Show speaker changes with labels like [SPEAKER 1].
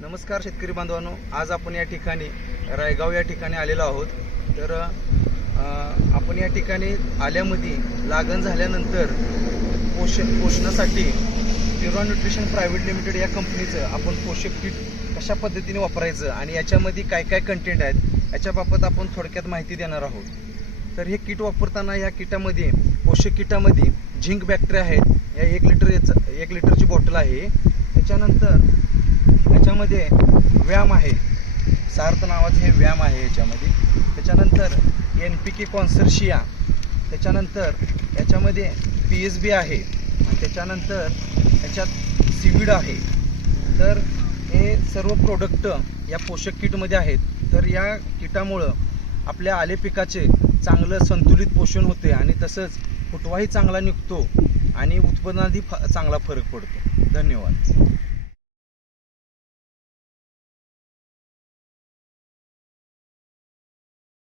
[SPEAKER 1] नमस्कार शेतकरी बांधवांनो आज आपण या ठिकाणी रायगाव या ठिकाणी आलेलो आहोत. तर आपण या ठिकाणी आल्यामध्ये लागण झाल्यानंतर पोषण पोषणासाठी प्युरा न्यूट्रिशन प्रायव्हेट लिमिटेड या कंपनीचं आपण पोषक किट कशा पद्धतीने वापरायचं आणि याच्यामध्ये काय काय कंटेंट आहेत याच्याबाबत आपण थोडक्यात माहिती देणार आहोत. तर हे किट वापरताना या किटामध्ये पोषक किटामध्ये झिंक बॅक्टेरिया आहेत. या एक लिटर याचं एक लिटरची बॉटल आहे. त्याच्यानंतर याच्यामध्ये व्यायाम आहे. सार्थ नावाचं हे व्यायाम आहे याच्यामध्ये. त्याच्यानंतर एन पी के कॉन्सर्शिया. त्याच्यानंतर याच्यामध्ये पी एस बी आहे. आणि त्याच्यानंतर याच्यात सिविड आहे. तर हे सर्व प्रोडक्ट या पोषक किटमध्ये आहेत. तर या किटामुळं आपल्या आले पिकाचे चांगलं संतुलित पोषण होते आणि तसंच फुटवाही चांगला निघतो आणि उत्पन्नातही फ चांगला फरक पडतो. धन्यवाद.